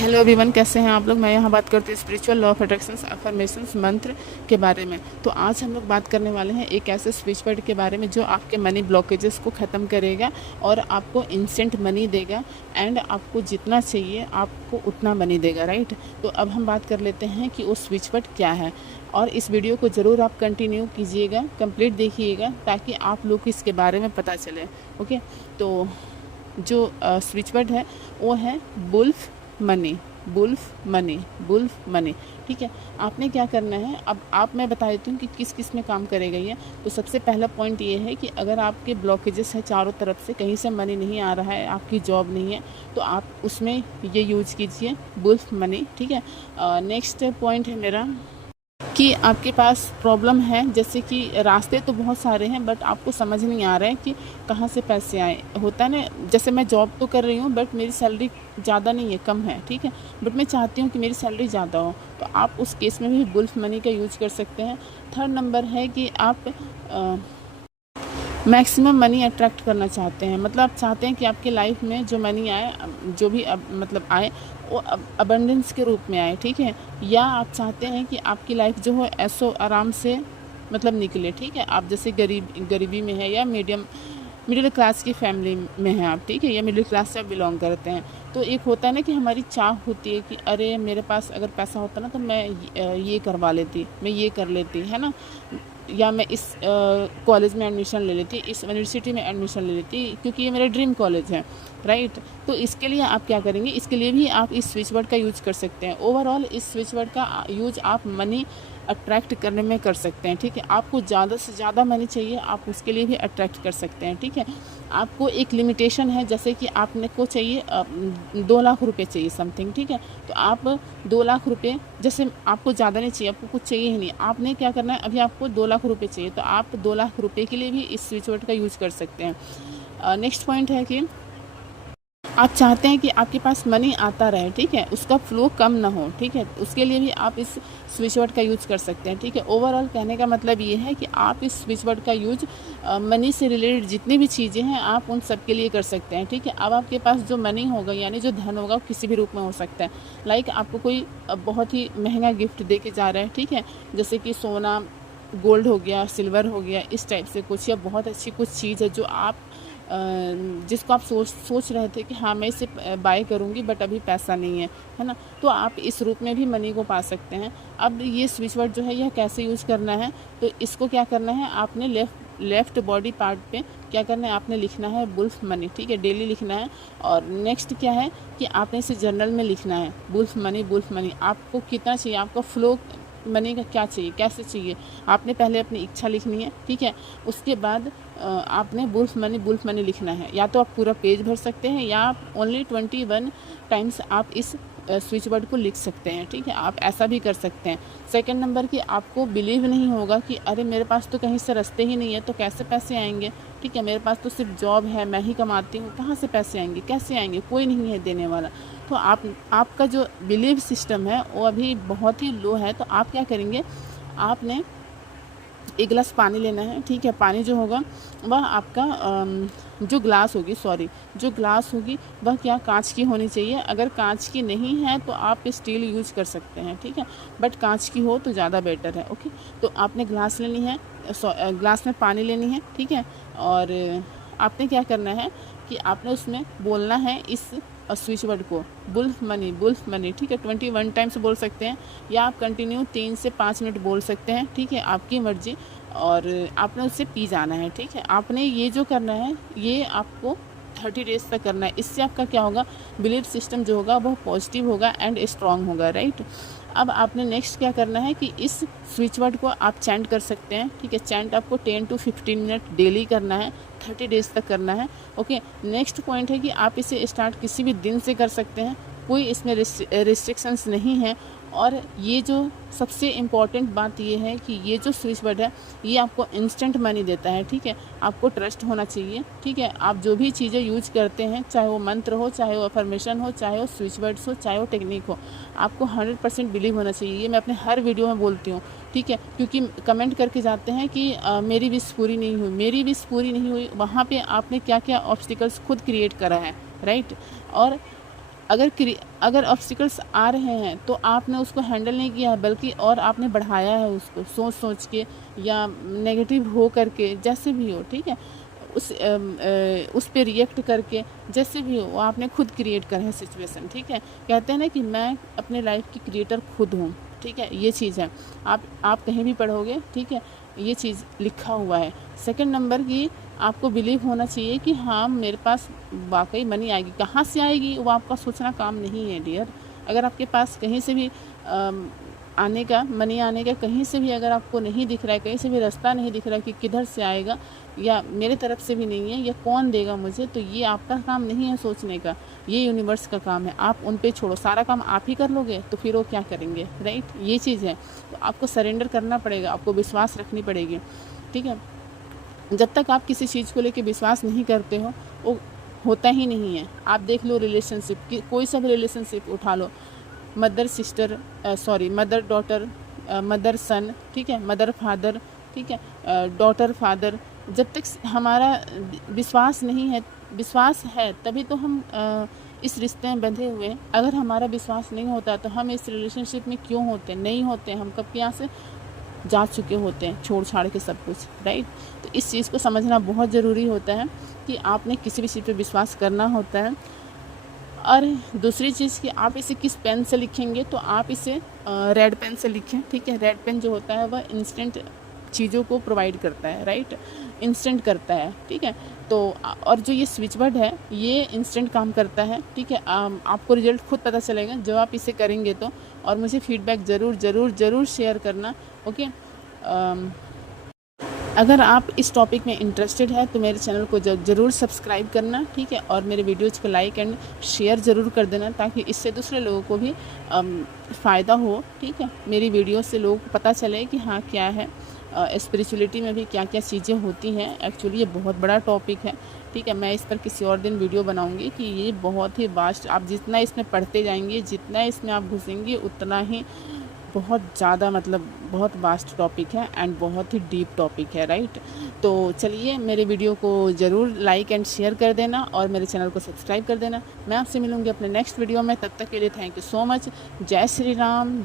Hello everyone, कैसे हैं आप लोग। मैं यहाँ बात करती हूँ spiritual law of attractions affirmations मंत्र के बारे में। तो आज हम लोग बात करने वाले हैं एक ऐसे स्विच वर्ड के बारे में जो आपके मनी ब्लॉकेजेस को ख़त्म करेगा और आपको इंस्टेंट मनी देगा एंड आपको जितना चाहिए आपको उतना मनी देगा, राइट। तो अब हम बात कर लेते हैं कि वो स्विच वर्ड क्या है, और इस वीडियो को ज़रूर आप कंटिन्यू कीजिएगा, कंप्लीट देखिएगा ताकि आप लोग को इसके बारे में पता चले। ओके, तो जो स्विच वर्ड है वो है wolf money, wolf money, wolf money. ठीक है, आपने क्या करना है, अब मैं बता देती हूँ कि किस किस में काम करेगा ये। तो सबसे पहला पॉइंट ये है कि अगर आपके ब्लॉकेजेस है चारों तरफ से, कहीं से मनी नहीं आ रहा है, आपकी जॉब नहीं है, तो आप उसमें ये यूज कीजिए बुल्फ मनी। ठीक है, नेक्स्ट पॉइंट है मेरा कि आपके पास प्रॉब्लम है, जैसे कि रास्ते तो बहुत सारे हैं बट आपको समझ नहीं आ रहा है कि कहाँ से पैसे आए। होता है ना, जैसे मैं जॉब तो कर रही हूँ बट मेरी सैलरी ज़्यादा नहीं है, कम है, ठीक है, बट मैं चाहती हूँ कि मेरी सैलरी ज़्यादा हो, तो आप उस केस में भी बुल्फ मनी का यूज कर सकते हैं। थर्ड नंबर है कि आप मैक्सिमम मनी अट्रैक्ट करना चाहते हैं, मतलब आप चाहते हैं कि आपके लाइफ में जो मनी आए, जो भी मतलब आए वो अबंडेंस के रूप में आए, ठीक है। या आप चाहते हैं कि आपकी लाइफ जो हो ऐसो आराम से मतलब निकले, ठीक है। आप जैसे गरीबी में है या मिडिल क्लास की फैमिली में हैं आप, ठीक है, या मिडिल क्लास से आप बिलोंग करते हैं, तो एक होता है ना कि हमारी चाह होती है कि अरे मेरे पास अगर पैसा होता ना तो मैं ये करवा लेती, मैं ये कर लेती, है ना, या मैं इस कॉलेज में एडमिशन ले लेती, इस यूनिवर्सिटी में एडमिशन ले लेती, क्योंकि ये मेरा ड्रीम कॉलेज है, राइट। तो इसके लिए आप क्या करेंगे, इसके लिए भी आप इस स्विच वर्ड का यूज कर सकते हैं। ओवरऑल इस स्विच वर्ड का यूज आप मनी अट्रैक्ट करने में कर सकते हैं, ठीक है। आपको ज़्यादा से ज़्यादा मनी चाहिए, आप उसके लिए भी अट्रैक्ट कर सकते हैं, ठीक है। आपको एक लिमिटेशन है, जैसे कि आपने को चाहिए 2 लाख रुपए चाहिए समथिंग, ठीक है, तो आप 2 लाख रुपए, जैसे आपको ज़्यादा नहीं चाहिए, आपको कुछ चाहिए ही नहीं, आपने क्या करना है, अभी आपको 2 लाख रुपए चाहिए, तो आप 2 लाख रुपए के लिए भी इस स्विच वर्ड का यूज कर सकते हैं। नेक्स्ट पॉइंट है कि आप चाहते हैं कि आपके पास मनी आता रहे, ठीक है, उसका फ्लो कम ना हो, ठीक है, उसके लिए भी आप इस स्विच वर्ड का यूज कर सकते हैं, ठीक है। ओवरऑल कहने का मतलब ये है कि आप इस स्विच वर्ड का यूज मनी से रिलेटेड जितनी भी चीज़ें हैं आप उन सब के लिए कर सकते हैं, ठीक है। अब आपके पास जो मनी होगा यानी जो धन होगा वो किसी भी रूप में हो सकता है, लाइक आपको कोई बहुत ही महंगा गिफ्ट दे के जा रहा है, ठीक है, जैसे कि सोना, गोल्ड हो गया, सिल्वर हो गया, इस टाइप से कुछ, या बहुत अच्छी कुछ चीज़ है जो आप जिसको आप सोच रहे थे कि हाँ मैं इसे बाय करूँगी बट अभी पैसा नहीं है ना, तो आप इस रूप में भी मनी को पा सकते हैं। अब ये स्विच वर्ड जो है यह कैसे यूज़ करना है, तो इसको क्या करना है, आपने लेफ़्ट बॉडी पार्ट पे क्या करना है, आपने लिखना है बुल्फ मनी, ठीक है, डेली लिखना है। और नेक्स्ट क्या है कि आपने इसे जर्नल में लिखना है बुल्फ मनी, बुल्फ मनी। आपको कितना चाहिए, आपका फ्लो मनी का क्या चाहिए, कैसे चाहिए, आपने पहले अपनी इच्छा लिखनी है, ठीक है। उसके बाद आपने बुल्फ मनी लिखना है, या तो आप पूरा पेज भर सकते हैं या आप ओनली 21 टाइम्स आप इस स्विच वर्ड को लिख सकते हैं, ठीक है, आप ऐसा भी कर सकते हैं। सेकंड नंबर की आपको बिलीव नहीं होगा कि अरे मेरे पास तो कहीं से रास्ते ही नहीं है, तो कैसे पैसे आएंगे, ठीक है, मेरे पास तो सिर्फ जॉब है, मैं ही कमाती हूँ, कहाँ से पैसे आएंगे, कैसे आएंगे, कोई नहीं है देने वाला। तो आपका जो बिलीव सिस्टम है वो अभी बहुत ही लो है, तो आप क्या करेंगे, आपने एक गिलास पानी लेना है, ठीक है, पानी जो होगा वह आपका जो ग्लास होगी वह क्या कांच की होनी चाहिए। अगर कांच की नहीं है तो आप स्टील यूज कर सकते हैं, ठीक है, बट कांच की हो तो ज़्यादा बेटर है। ओके, तो आपने ग्लास लेनी है, ग्लास में पानी लेनी है, ठीक है, और आपने क्या करना है कि आपने उसमें बोलना है इस स्विच वर्ड को बुल्फ मनी, ठीक है, 21 टाइम्स बोल सकते हैं, या आप कंटिन्यू 3 से 5 मिनट बोल सकते हैं, ठीक है, आपकी मर्जी। और आपने उससे पी जाना है, ठीक है। आपने ये जो करना है ये आपको 30 डेज तक करना है। इससे आपका क्या होगा, बिलीफ सिस्टम जो होगा वह पॉजिटिव होगा एंड स्ट्रांग होगा, राइट। अब आपने नेक्स्ट क्या करना है कि इस स्विच वर्ड को आप चैंट कर सकते हैं, ठीक है, चैंट आपको 10 to 15 मिनट डेली करना है, 30 डेज तक करना है। ओके, नेक्स्ट पॉइंट है कि आप इसे स्टार्ट किसी भी दिन से कर सकते हैं, कोई इसमें रिस्ट्रिक्शंस नहीं है। और ये जो सबसे इम्पॉर्टेंट बात ये है कि ये जो स्विच वर्ड है ये आपको इंस्टेंट मनी देता है, ठीक है, आपको ट्रस्ट होना चाहिए, ठीक है। आप जो भी चीज़ें यूज करते हैं, चाहे वो मंत्र हो, चाहे वो अफर्मेशन हो, चाहे वो स्विच वर्ड्स हो, चाहे वो टेक्निक हो, आपको 100% बिलीव होना चाहिए। ये मैं अपने हर वीडियो में बोलती हूँ, ठीक है, क्योंकि कमेंट करके जाते हैं कि मेरी विश पूरी नहीं हुई, मेरी विश पूरी नहीं हुई, वहाँ पर आपने क्या क्या ऑब्स्टिकल्स खुद क्रिएट करा है, राइट। और अगर ऑब्स्टिकल्स आ रहे हैं तो आपने उसको हैंडल नहीं किया है, बल्कि और आपने बढ़ाया है उसको सोच सोच के या नेगेटिव हो करके, जैसे भी हो, ठीक है, उस पे रिएक्ट करके, जैसे भी हो, वो आपने खुद क्रिएट करा है सिचुएशन, ठीक है। कहते हैं ना कि मैं अपने लाइफ की क्रिएटर खुद हूँ, ठीक है, ये चीज़ है। आप कहीं भी पढ़ोगे, ठीक है, ये चीज़ लिखा हुआ है। सेकंड नंबर की आपको बिलीव होना चाहिए कि हाँ मेरे पास वाकई मनी आएगी। कहाँ से आएगी वो आपका सोचना काम नहीं है डियर। अगर आपके पास कहीं से भी आने का, मनी आने का कहीं से भी अगर आपको नहीं दिख रहा है, कहीं से भी रास्ता नहीं दिख रहा है कि किधर से आएगा, या मेरे तरफ से भी नहीं है, या कौन देगा मुझे, तो ये आपका काम नहीं है सोचने का, ये यूनिवर्स का काम है। आप उन पे छोड़ो, सारा काम आप ही कर लोगे तो फिर वो क्या करेंगे, राइट, ये चीज़ है। तो आपको सरेंडर करना पड़ेगा, आपको विश्वास रखनी पड़ेगी, ठीक है। जब तक आप किसी चीज़ को लेके विश्वास नहीं करते हो वो होता ही नहीं है। आप देख लो रिलेशनशिप की, कोई सा भी रिलेशनशिप उठा लो, mother sister, mother daughter, mother son, ठीक है, मदर फादर, ठीक है, डॉटर फादर। जब तक हमारा विश्वास नहीं है, विश्वास है तभी तो हम इस रिश्ते में बंधे हुए हैं। अगर हमारा विश्वास नहीं होता तो हम इस रिलेशनशिप में क्यों होते, नहीं होते, हम कब के यहाँ से जा चुके होते हैं, छोड़ छाड़ के सब कुछ, राइट। तो इस चीज़ को समझना बहुत ज़रूरी होता है कि आपने किसी भी चीज़ पे विश्वास करना होता है। और दूसरी चीज़ कि आप इसे किस पेन से लिखेंगे, तो आप इसे रेड पेन से लिखें, ठीक है। रेड पेन जो होता है वह इंस्टेंट चीज़ों को प्रोवाइड करता है, राइट, इंस्टेंट करता है, ठीक है। तो और जो ये स्विच वर्ड है ये इंस्टेंट काम करता है, ठीक है। आपको रिजल्ट खुद पता चलेगा जब आप इसे करेंगे तो। और मुझे फीडबैक ज़रूर ज़रूर ज़रूर शेयर करना, ओके। अगर आप इस टॉपिक में इंटरेस्टेड है तो मेरे चैनल को ज़रूर सब्सक्राइब करना, ठीक है। और मेरे वीडियोज़ को लाइक एंड शेयर ज़रूर कर देना, ताकि इससे दूसरे लोगों को भी फ़ायदा हो, ठीक है। मेरी वीडियो से लोगों को पता चले कि हाँ क्या है, स्पिरिचुअलिटी में भी क्या क्या चीज़ें होती हैं। एक्चुअली ये बहुत बड़ा टॉपिक है, ठीक है। मैं इस पर किसी और दिन वीडियो बनाऊंगी कि ये बहुत ही वास्ट, आप जितना इसमें पढ़ते जाएंगे, जितना इसमें आप घुसेंगे, उतना ही बहुत ज़्यादा, मतलब बहुत वास्ट टॉपिक है एंड बहुत ही डीप टॉपिक है, राइट। तो चलिए मेरे वीडियो को ज़रूर लाइक एंड शेयर कर देना और मेरे चैनल को सब्सक्राइब कर देना। मैं आपसे मिलूँगी अपने नेक्स्ट वीडियो में, तब तक के लिए थैंक यू सो मच। जय श्री राम।